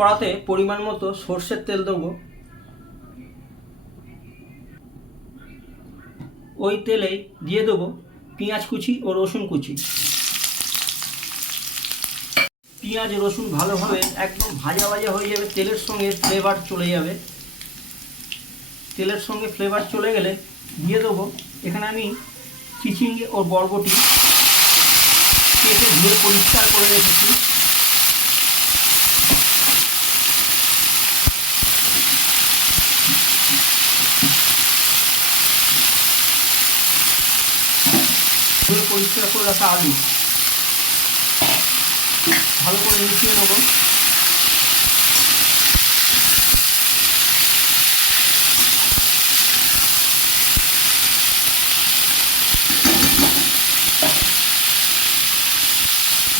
কড়াতে পরিমাণ মতো সর্ষের তেল দেবো। ওই তেলেই দিয়ে দেবো পেঁয়াজ কুচি ও রসুন কুচি। পেঁয়াজ রসুন ভালোভাবে একদম ভাজা ভাজা হয়ে যাবে, তেলের সঙ্গে ফ্লেভার চলে যাবে। তেলের সঙ্গে ফ্লেভার চলে গেলে দিয়ে দেবো এখানে আমি চিচিঙ্গে ও বরবটি কেটে ধুয়ে পরিষ্কার করে রেখেছি। ধুয়ে পরিষ্কার করে রাখা আলু ভালো করে মিশিয়ে নেব।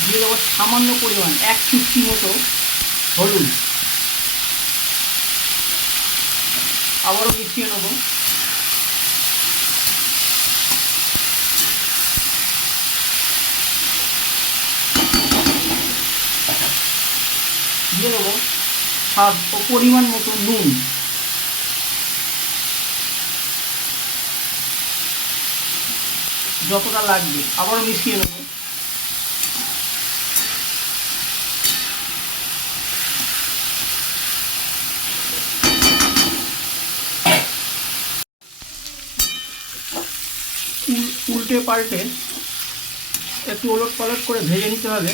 দিয়ে দেবো সামান্য পরিমাণ 1 চুটকি মতো হলুদ। আবারও মিশিয়ে নেব। দিয়ে দেবো স্বাদ ও পরিমাণ মতো নুন। যতটা লাগবে আবারও মিশিয়ে নেব। উল্টে পাল্টে একটু ওলট পালট করে ভেজে নিতে হবে।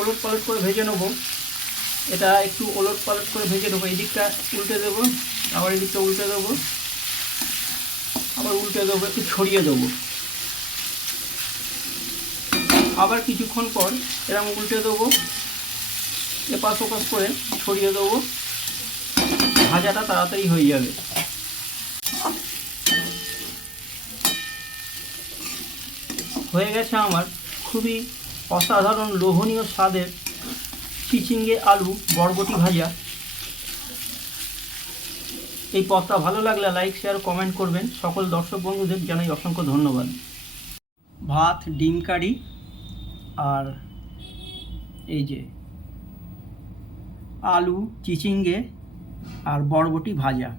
ওলট পালট করে ভেজে নেবো। এটা একটু ওলট পালট করে ভেজে নেবো। এই দিকটা উল্টে দেবো, আবার এই দিকটা উল্টে দেবো, আবার উল্টে দেবো, একটু ছড়িয়ে দেবো। আবার কিছুক্ষণ পর এরকম উল্টে দেবো, এপাশ ওপাশ করে ছড়িয়ে দেবো। ভাজাটা তাড়াতাড়ি হয়ে যাবে। হয়ে গেছে আমার খুবই অসাধারণ লোভনীয় স্বাদের চিচিঙ্গে আলু বরবটি ভাজা। এই পদটা ভালো লাগলে লাইক শেয়ার কমেন্ট করবেন। সকল দর্শক বন্ধুদের জানাই অসংখ্য ধন্যবাদ। ভাত, ডিম কারি আর এই যে আলু চিচিঙ্গে আর বরবটি ভাজা।